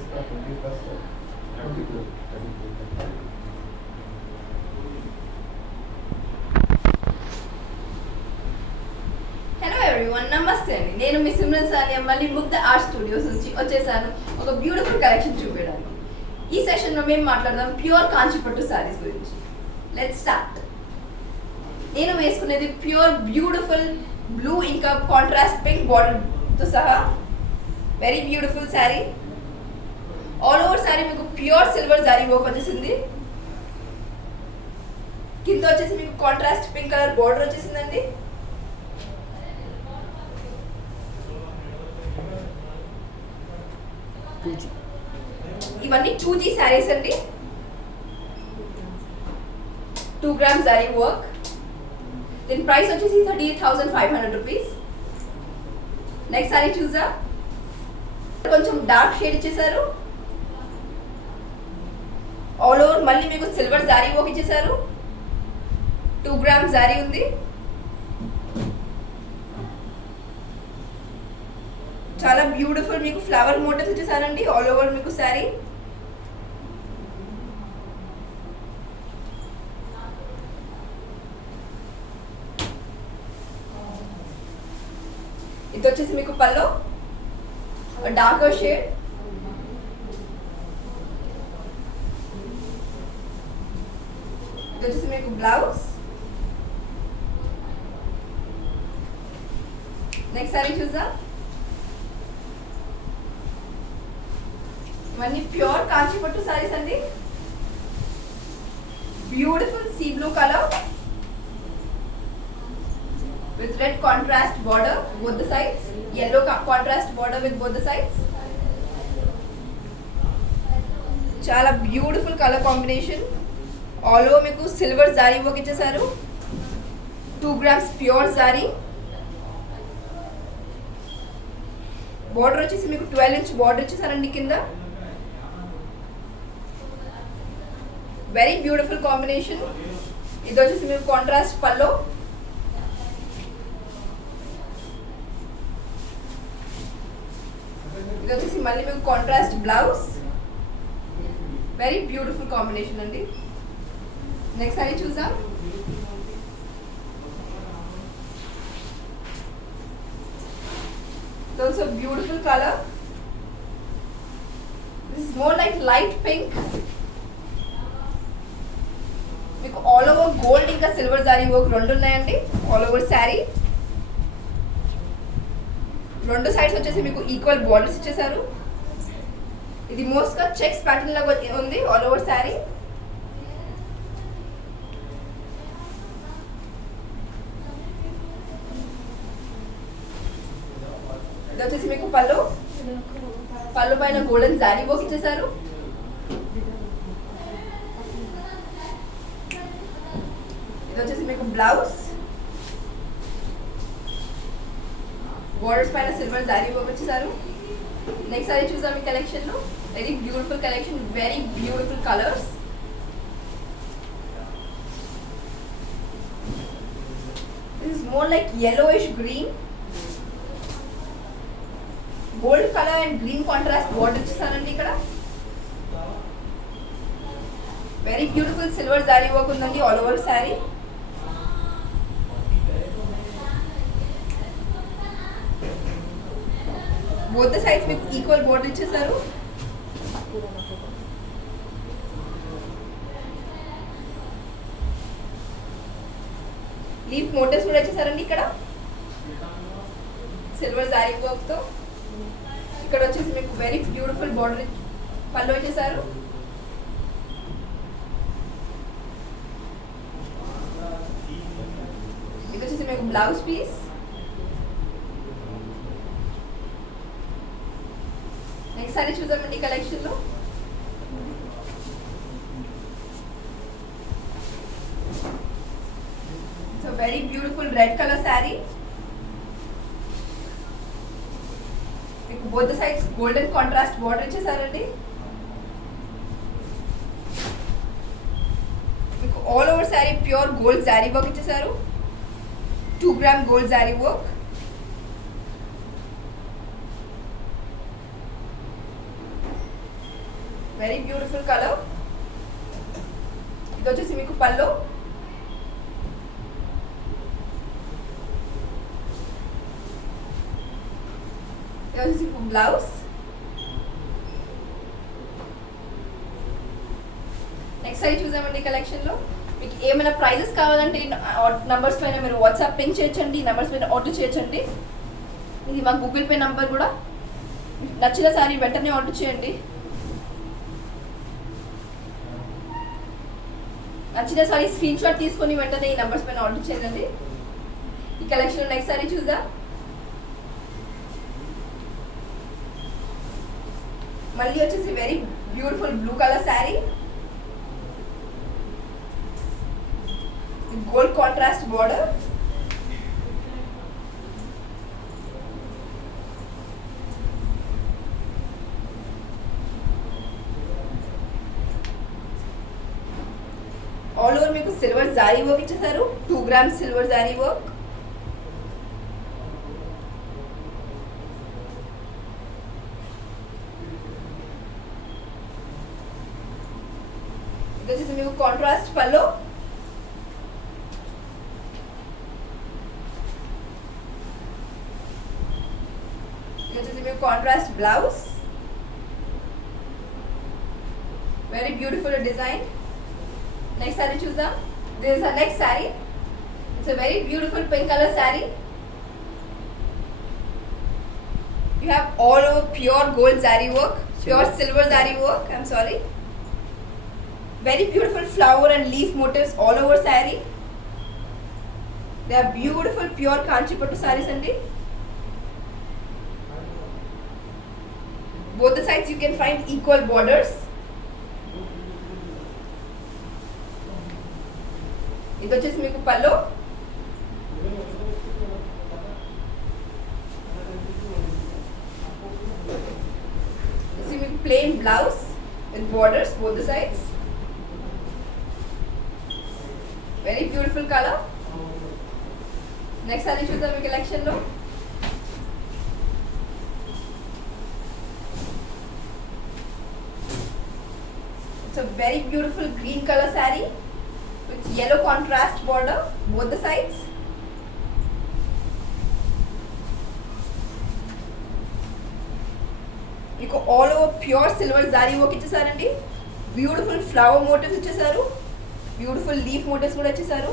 इसका 20 प्लस है 22 hello everyone నమస్తే అండి. నేను మీ సిమ్రన్ సానియా మళ్ళీ ముగ్ధ ఆర్ట్ స్టూడియోస్ నుంచి వచ్చేసాను ఒక బ్యూటిఫుల్ కలెక్షన్ చూపించడానికి. ఈ సెషన్లో మేము మాట్లాడదాం ప్యూర్ కాంచీపట్టు శారీస్ గురించి. Let's start. నేను వేసుకునేది ప్యూర్ బ్యూటిఫుల్ బ్లూ ఇంకా కాంట్రాస్ట్ పింక్ బార్డర్తో సహా very beautiful sari. All over sari మీకు ప్యూర్ సిల్వర్ జారీ వర్క్ వచ్చేసింది. కింద వచ్చేసి మీకు కాంట్రాస్ట్ పింక్ కలర్ బార్డర్ వచ్చేసిందండి. ఇవన్నీ 2G శారీస్ అండి. 2 గ్రామ్స్ శారీ వర్క్. దీని ప్రైస్ వచ్చేసి 38,500 రూపీస్. నెక్స్ట్ శారీ చూసా కొంచెం డార్క్ షేడ్ ఇచ్చేసారు. ఆల్ ఓవర్ మళ్ళీ మీకు సిల్వర్ జారీ వర్క్ ఇచ్చేసారు. 2 గ్రామ్స్ జారీ ఉంది. చాలా బ్యూటిఫుల్ మీకు ఫ్లవర్ మోటివ్స్ ఇచ్చేసారండి ఆల్ ఓవర్ మీకు శారీ. ఇది వచ్చేసి మీకు పల్లో డార్కర్ షేడ్. ఇది వచ్చేసి మీకు బ్లౌజ్. నెక్స్ట్ శారీ చూద్దాం. ఇవన్నీ ప్యూర్ కాంచీపట్టు సారీస్ అండి. Beautiful sea blue colour with red contrast border both the sides, yellow contrast border with both the sides. చాలా beautiful colour combination. All over మీకు సిల్వర్ జారీ వర్క్ ఇచ్చేసారు. 2 గ్రామ్స్ ప్యూర్ జారీ. బార్డర్ వచ్చేసి మీకు 12 ఇంచ్ బార్డర్ ఇచ్చేసారండి కింద. Very beautiful combination. ఇది వచ్చేసి మీకు కాంట్రాస్ట్ పల్లో. ఇది వచ్చేసి మళ్ళీ మీకు contrast blouse. Very beautiful combination అండి. నెక్స్ట్ సారీ చూద్దాం. Also beautiful colour. This is more like light pink. మీకు ఆల్ ఓవర్ గోల్డ్ ఇంకా సిల్వర్ జారీ వర్క్ రెండు ఉన్నాయండి ఆల్ ఓవర్ శారీ. రెండు సైడ్స్ వచ్చేసి మీకు ఈక్వల్ బార్డర్స్ ఇచ్చేసారు. ఇది మోస్ట్గా చెక్స్ ప్యాటర్న్ లాగా ఉంది ఆల్ ఓవర్ శారీ. ఇది వచ్చేసి మీకు పళ్ళు. పళ్ళు పైన గోల్డెన్ జారీ వర్క్ ఇచ్చేసారు. ఇది వచ్చేసి మీకు బ్లౌజ్. బోర్డర్స్ పైన సిల్వర్ జారీ వర్క్ వచ్చేసారు. నెక్స్ట్ సారీ చూసాం ఈ కలెక్షన్ లో. Very beautiful collection, very beautiful colours. This is more like yellowish green. Gold colour and green contrast border ఇచ్చేసారండి ఇక్కడ. Very beautiful silver zari work ఉందండి all over sari. Both the sides మీకు equal border ఇచ్చేసారు. Leaf motifs కూడా ఇచ్చేసారండి ఇక్కడ సిల్వర్ జారీ వర్క్ తో. ఇక్కడ వచ్చేసి మీకు వెరీ బ్యూటిఫుల్ బోర్డర్ పళ్ళు ఇచ్చేసారు. ఇది వచ్చేసి మీకు బ్లౌజ్ పీస్. నెక్స్ట్ సారీ చూద్దామండి ఈ కలెక్షన్ లో. So very beautiful red colour sari. మీకు both sides golden contrast border ఇచ్చేసారండి. మీకు all over sari pure gold zari work ఇచ్చేసారు. 2 gram gold zari work. Very beautiful colour. ఇది వచ్చేసి మీకు పళ్ళు. ఇది వచ్చేసి బ్లౌజ్. నెక్స్ట్ సారీ చూసామండి కలెక్షన్లో. మీకు ఏమైనా ప్రైజెస్ కావాలంటే నంబర్స్ పైన మీరు వాట్సాప్ పింక్ చేయొచ్చండి, నంబర్స్ పైన ఆర్డర్ చేయొచ్చండి. ఇది మా గూగుల్ పే నంబర్ కూడా. నచ్చిన సారీ వెంటనే ఆర్డర్ చేయండి. నచ్చిన సారీ స్క్రీన్ షాట్ తీసుకొని వెంటనే ఈ నంబర్స్ పైన ఆర్డర్ చేయండి. ఈ కలెక్షన్ నెక్స్ట్ సారీ చూద్దాం. మళ్ళీ వచ్చేసి very beautiful blue colour sari, gold contrast border. All over మీకు సిల్వర్ జారీ వర్క్ ఇచ్చేసారు. 2 grams సిల్వర్ జారీ వర్క్. ఇది వచ్చేసి మీకు కాంట్రాస్ట్ పళ్ళు. Contrast blouse, very beautiful design. Next saree choose. This is the next saree. It's a very beautiful pink color saree. You have all over pure gold zari work, pure silver zari work. I'm sorry. Very beautiful flower and leaf motifs all over saree. They are beautiful pure Kanchipattu sarees andi. Both the sides you can find equal borders. ఇది వచ్చేసి మీకు పళ్ళు. ఇది మీకు plain blouse with borders both the sides. Very beautiful color. Next saree చూద్దాం మీ కలెక్షన్ లో. It's a very beautiful green color saree with yellow contrast border both the sides. మీకు all over pure silver zari work ఇచ్చేసారండి. Beautiful flower motifs ఇచ్చేసారు. Beautiful leaf motifs కూడా ఇచ్చేసారు.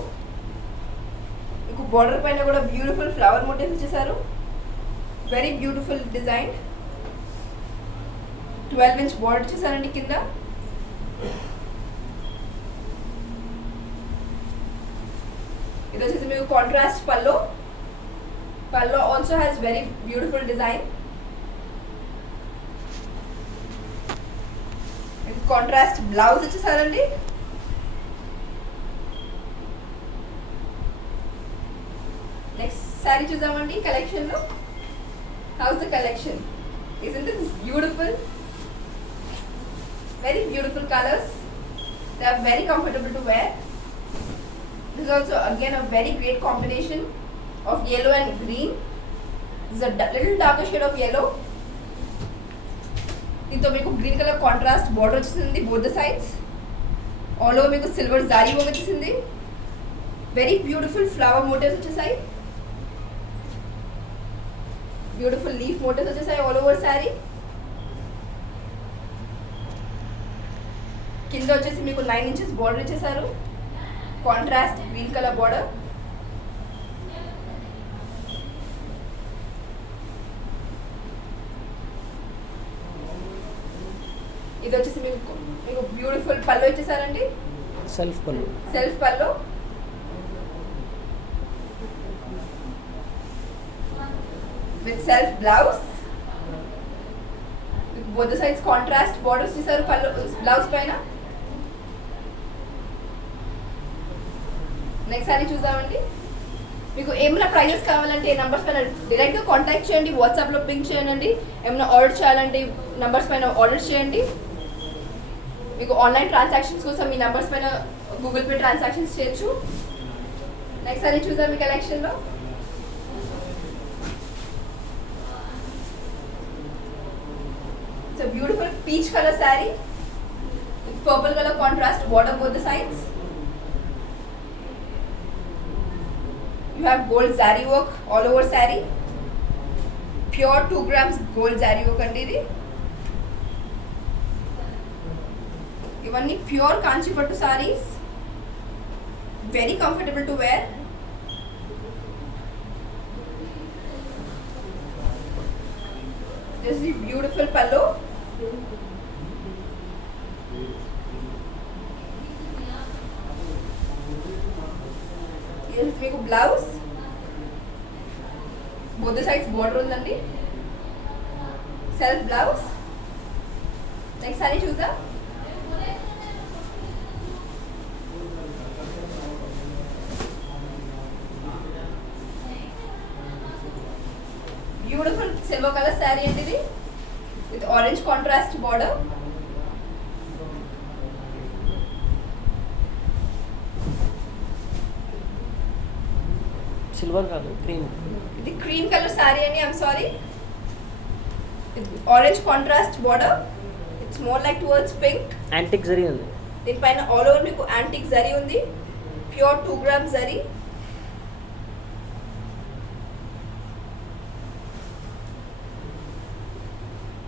మీకు border పైన కూడా బ్యూటిఫుల్ ఫ్లవర్ మోటివ్స్ ఇచ్చేసారు. Very beautiful design. 12 inch border ఇచ్చేసారండి కింద. ఇది వచ్చేసి మీకు contrast pallu. Pallu also has very beautiful design. మీకు కాంట్రాస్ట్ బ్లౌజ్ ఇచ్చేసారండి. నెక్స్ట్ శారీ చూద్దామండి కలెక్షన్ లో. How's the collection? Isn't it beautiful? Very beautiful colors. They are very comfortable to wear. This is also again a very great combination of yellow and green. This is a little darker shade of yellow. దీంతో మీకు green colour contrast border వచ్చేసింది both the sides. All over మీకు సిల్వర్ జారీ వర్క్ వచ్చేసింది. Very beautiful flower motifs వచ్చేసాయి. Beautiful leaf motifs వచ్చేసాయి all over sari. కింద వచ్చేసి మీకు 9 inches బార్డర్ ఇచ్చేసారు. Contrast green colour border. ఇది వచ్చేసి మీకు బ్యూటిఫుల్ పళ్ళు ఇచ్చేసారండి. సెల్ఫ్ పళ్ళు. సెల్ఫ్ పళ్ళు. With self blouse. both the sides contrast borders ఇచ్చేసారు పళ్ళు బ్లౌజ్ పైన. నెక్స్ట్ సారీ చూద్దామండి. మీకు ఏమైనా ప్రైజెస్ కావాలంటే నంబర్స్ పైన డైరెక్ట్గా కాంటాక్ట్ చేయండి, వాట్సాప్లో పింక్ చేయండి. ఏమైనా ఆర్డర్ చేయాలంటే నంబర్స్ పైన ఆర్డర్ చేయండి. మీకు ఆన్లైన్ ట్రాన్సాక్షన్స్ కోసం ఈ నంబర్స్ పైన గూగుల్ పే ట్రాన్సాక్షన్స్ చేయొచ్చు. నెక్స్ట్ సారీ చూద్దాం మీ కలెక్షన్లో. It's a beautiful peach colour sari purple color contrast border both the sides. You have gold zari work all over saree. Pure 2 grams gold zari work andi ఇది. ఇవన్నీ pure Kanchipattu saris, very comfortable to wear. This is beautiful pallu. ఇది మీకు blouse, both sides border ఉందండి, self blouse. Next sari చూద్దాం. Beautiful silver colour sari అండి ఇది, with orange contrast border. Silver కాదు, cream. ఇది క్రీమ్ కలర్ శారీ అండి, I'm sorry. Orange contrast border, it's more like towards pink. Antique zari ఉంది. దీనిపైన ఆల్ ఓవర్ మీకు యాంటిక్ జరీ ఉంది, pure 2 grams zari.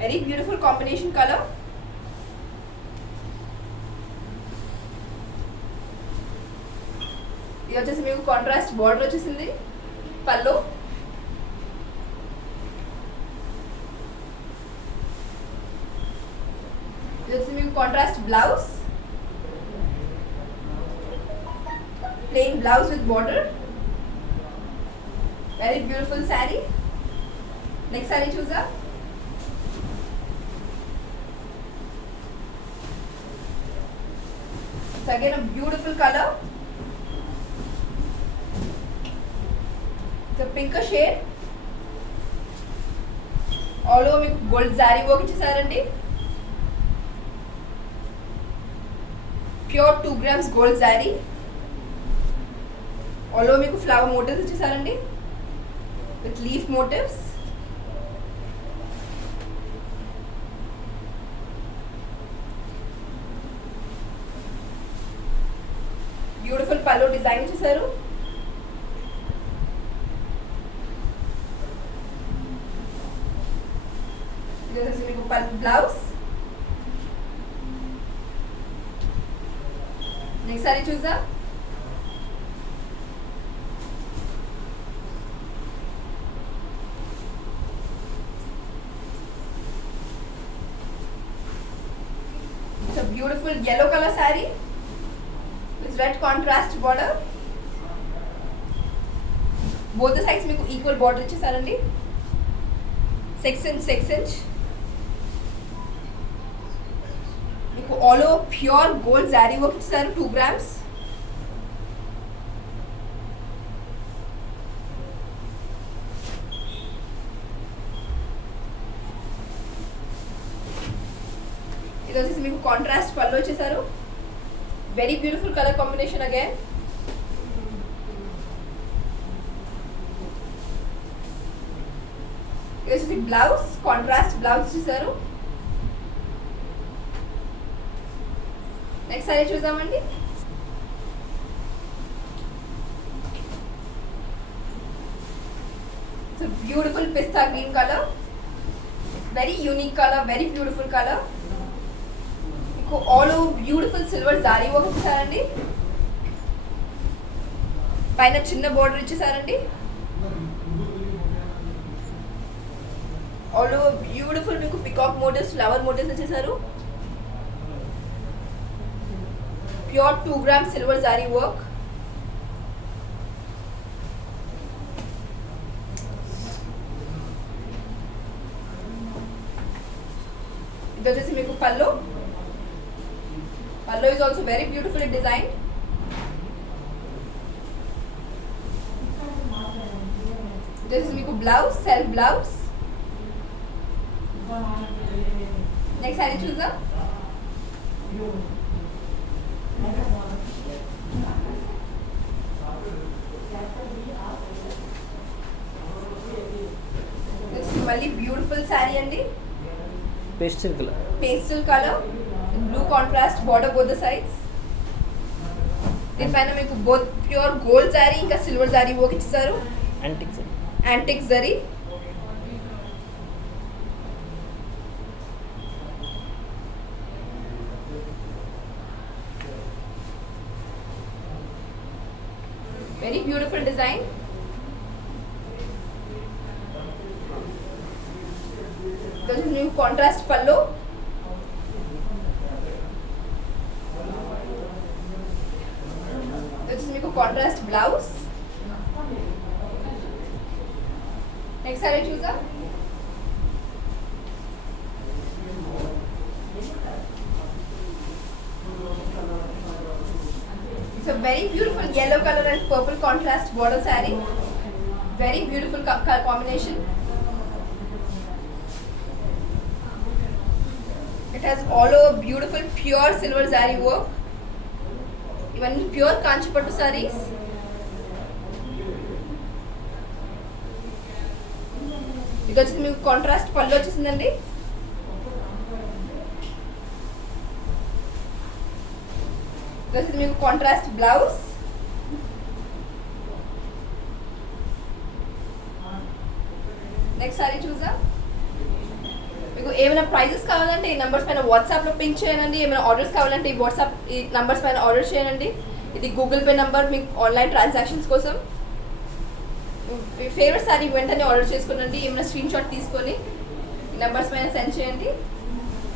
Very beautiful combination colour. ఇది వచ్చేసి మీకు కాంట్రాస్ట్ బార్డర్ వచ్చేసింది, పళ్ళు. ఇది వచ్చేసి మీకు contrast blouse, plain blouse with border. Very beautiful sari. నెక్స్ట్ శారీ చూసా. It's again a beautiful color. It's a pinker shade. All over మీకు గోల్డ్ జారీ వర్క్ ఇచ్చేసారండి. Pure 2 grams gold zari. All over మీకు ఫ్లవర్ మోటివ్స్ ఇచ్చేసారండి, with leaf motifs. Beautiful pallu design చేశారు. ఇది వచ్చేసి మీకు blouse. Next sari చూద్దాం. It's a beautiful yellow color saree with red contrast border. Both the sides మీకు ఈక్వల్ బార్డర్ ఇచ్చేసారండి, 6 inch 6 inch. మీకు all over pure gold zari work ఇచ్చేసారు, 2 grams. ఇది వచ్చేసి మీకు కాంట్రాస్ట్ పళ్ళు వచ్చేసారు. Very beautiful colour combination again. ఇది వచ్చేసి బ్లౌజ్, కాంట్రాస్ట్ బ్లౌజ్ ఇచ్చేసారు. నెక్స్ట్ సారీ చూద్దామండి. బ్యూటిఫుల్ పిస్తా green colour, very unique colour, very beautiful colour. మీకు all over beautiful silver zari work ఇచ్చేసారండి, పైన చిన్న బోర్డర్ ఇచ్చేసారండి. ఆల్ ఓవర్ బ్యూటిఫుల్ మీకు పికాక్ మోటివ్స్, ఫ్లవర్ మోటివ్స్ ఇచ్చేసారు. ప్యూర్ 2 grams సిల్వర్ జారీ వర్క్. ఇది వచ్చేసి మీకు పళ్ళు. పళ్ళు is also very beautifully designed. This is మీకు blouse, self blouse. Next sari చూద్దాం. మళ్ళీ బ్యూటిఫుల్ శారీ అండి, pastel colour. Pastel colour. Blue contrast border both the sides. దీనిపైన మీకు బోత్ ప్యూర్ గోల్డ్ శారీ ఇంకా సిల్వర్ శారీ వర్క్ ఇచ్చేసారు. యాంటిక్ zari. Very beautiful design. New contrast పళ్ళు. మీకు కాంట్రాస్ట్ బ్లౌజ్. నెక్స్ట్ సారీ చూద్దాం. It's a very beautiful yellow color and purple contrast border saree. Very beautiful color combination. It has all over beautiful pure silver zari work. Even pure Kanchipattu sarees. ఇది వచ్చేసి మీకు contrast పళ్ళు వచ్చేసిందండి. ఇది వచ్చేసి మీకు contrast blouse. Next sari చూద్దాం. మీకు ఏమైనా ప్రైజెస్ కావాలంటే ఈ నెంబర్స్ పైన వాట్సాప్లో పింక్ చేయండి. ఏమైనా ఆర్డర్స్ కావాలంటే ఈ నెంబర్స్ పైన ఆర్డర్ చేయండి. ఇది గూగుల్ పే నెంబర్ మీకు ఆన్లైన్ ట్రాన్సాక్షన్స్ కోసం. మీ ఫేవరెట్ సారీ వెంటనే ఆర్డర్ చేసుకునండి. ఏమైనా స్క్రీన్ షాట్ తీసుకొని ఈ నెంబర్స్ పైన సెండ్ చేయండి.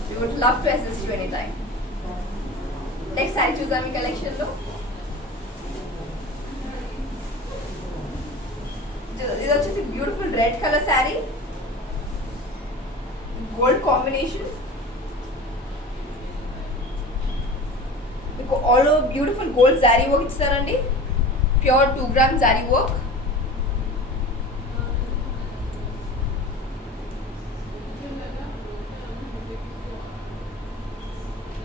We would love to assist you any time. Next sari చూద్దాం ఈ కలెక్షన్లో. ఇది వచ్చేసి beautiful red colour sari, gold combination. మీకు all over beautiful gold zari work ఇస్తారండి. Pure 2 gram zari work.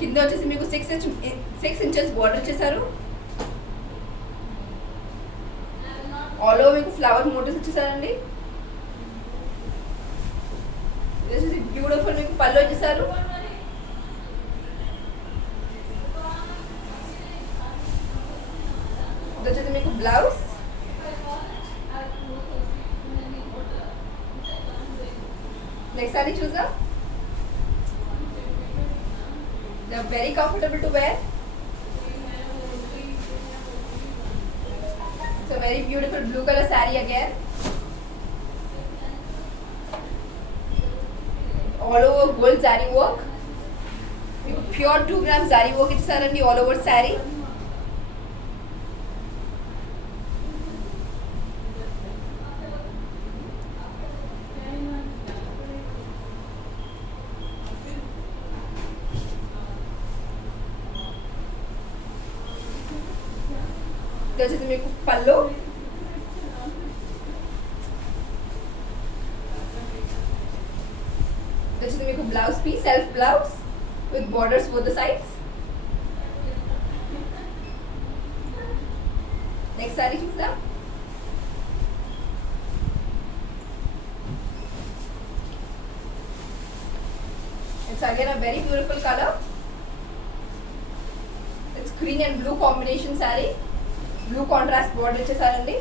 కింద వచ్చేసి మీకు 6 ఇంచెస్ బార్డర్ చేశారు. ఆల్ ఓవర్ మీకు ఫ్లవర్ మోటివ్స్ ఇచ్చేసారండి. This is beautiful. మీకు పళ్ళు వచ్చేసారు. ఇది వచ్చేసి మీకు బ్లౌజ్. నెక్స్ట్ సారీ చూద్దాం. They are very comfortable to wear. It's a very beautiful blue color saree again. All over gold zari work. మీకు ప్యూర్ 2 గ్రామ్ zari work ఇచ్చారండి ఆల్ ఓవర్ శారీ. ఇది వచ్చేసి మీకు పళ్ళు. This is మీకు blouse piece, self blouse with borders both the sides. Next saree చూద్దాం. It's again a very beautiful color. It's green and blue combination saree. Blue contrast border ఇచ్చేసారండి.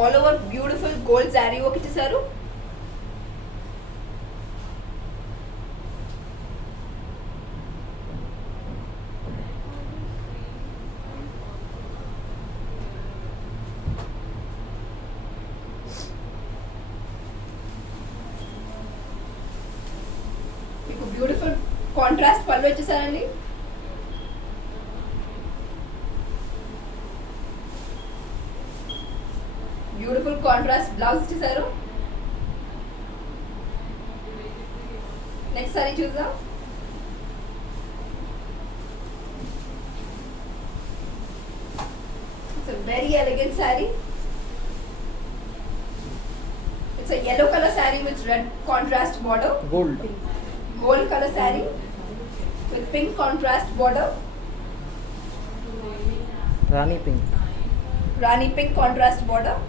All over beautiful gold zari work ఇచ్చేసారు. మీకు beautiful contrast pallu వచ్చేసారండి. Beautiful contrast blouse ఇచ్చేసారు. Next sari చూద్దాం. It's a very elegant saree. It's a yellow color saree with red contrast border. Gold color saree with pink contrast border. Rani pink. Rani pink contrast border.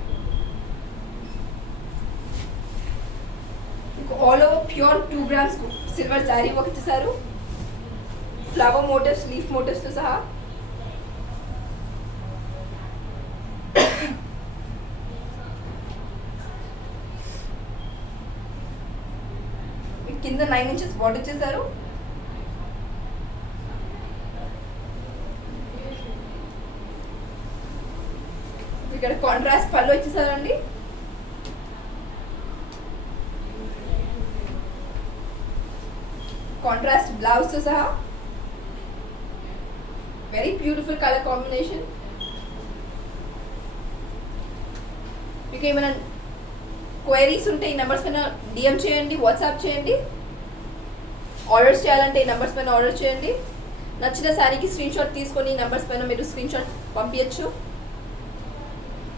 మీకు all over pure 2 grams silver zari work ఇచ్చేసారు. Flower motifs, leaf మోటివ్స్తో సహా. కింద 9 inches border ఇచ్చేసారు. ఇక్కడ కాంట్రాస్ట్ పళ్ళు వచ్చేసారండి. Contrast blouse తో సహా. Very beautiful colour combination. మీకు ఏమైనా క్వైరీస్ ఉంటే ఈ నెంబర్స్ పైన డిఎం చేయండి, వాట్సాప్ చేయండి. ఆర్డర్స్ చేయాలంటే ఈ నెంబర్స్ పైన ఆర్డర్ చేయండి. నచ్చిన శారీకి స్క్రీన్ షాట్ తీసుకొని ఈ నెంబర్స్ పైన మీరు స్క్రీన్ షాట్ పంపించచ్చు.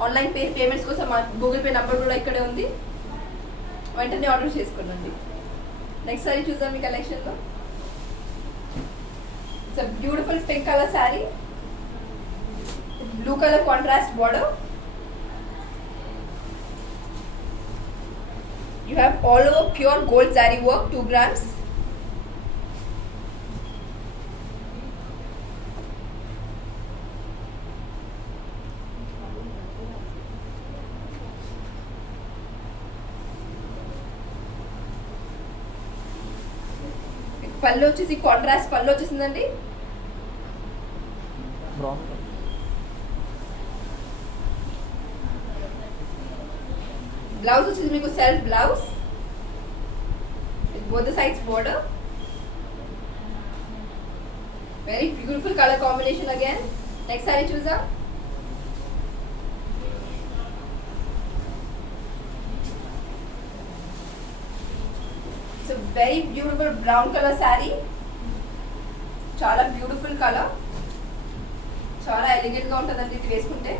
ఆన్లైన్ పేమెంట్స్ కోసం మా గూగుల్ పే నెంబర్ కూడా ఇక్కడే ఉంది. వెంటనే ఆర్డర్ చేసుకోండి. నెక్స్ట్ సారీ చూద్దాం మీ కలెక్షన్లో. It's a beautiful pink colour sari, blue colour contrast border. You have all over pure gold zari work, 2 grams. పళ్ళు వచ్చేసి కాంట్రాస్ట్ పళ్ళు వచ్చేసిందండి. బ్లౌజ్ వచ్చేసి మీకు self blouse with both the sides border. Very beautiful colour combination again. Next sari చూద్దాం. It's very beautiful brown colour sari. చాలా beautiful colour, చాలా ఎలిగెంట్ గా ఉంటుందండి ఇది వేసుకుంటే.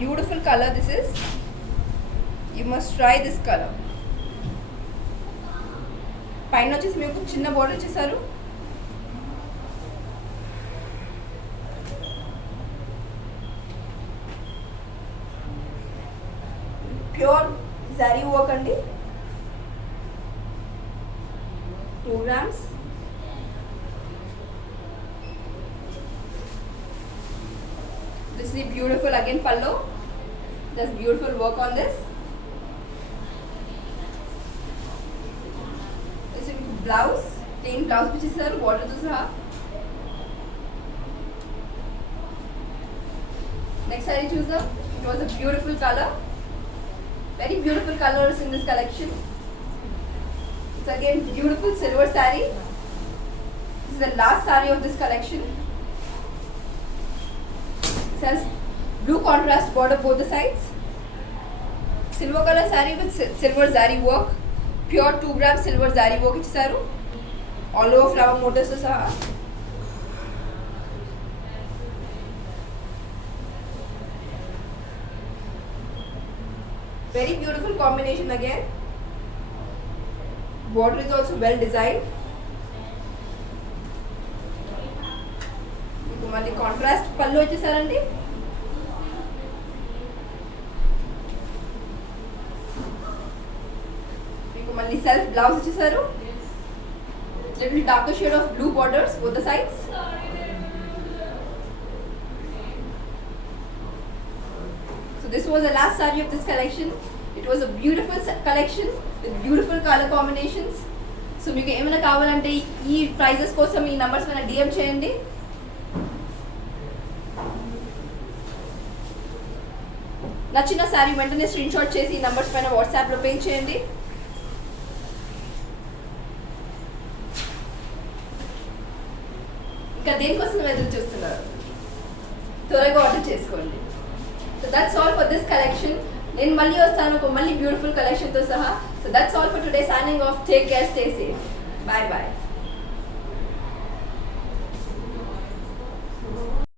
Beautiful color this is. You must try this color. పైన వచ్చేసి మీకు చిన్న బోర్డర్ ఇచ్చేసారు. ప్యూర్ జరీ వర్క్ అండి, 2 grams. This is beautiful again pallu. Just beautiful work on this. This is blouse, plain blouse which is sir border to saha. Next saree choose the. It was a beautiful color. Very beautiful colors in this collection. It's again beautiful silver saree. This is the last saree of this collection. It has blue contrast border both the sides. Silver color saree with silver zari work. Pure 2 grams silver zari work icharu. All over flower motifs to saha. Very beautiful combination again. Border is also well designed. మళ్ళీ కాంట్రాస్ట్ పళ్ళు వచ్చేసారండి. మీకు మళ్ళీ self blouse వచ్చేసారు. Little darker shade of blue borders both the sides. So this was the last saree of this collection. It was a beautiful collection with beautiful color combinations. So మీకు ఏమైనా కావాలంటే ఈ ప్రైజెస్ కోసం ఈ నంబర్స్ పైన డిఎం చేయండి. నచ్చిన శారీ వెంటనే స్క్రీన్ షాట్ చేసి ఈ నంబర్స్ పైన వాట్సాప్లో పే చేయండి. ఇంకా దేనికోసం ఎదురు చూస్తున్నారు, త్వరగా ఆర్డర్ చేసుకోండి. So that's all for this collection. నేను మళ్ళీ వస్తాను ఒక మళ్ళీ బ్యూటిఫుల్ కలెక్షన్తో సహా. So that's all for today. Signing off. Take care, stay safe. Bye bye.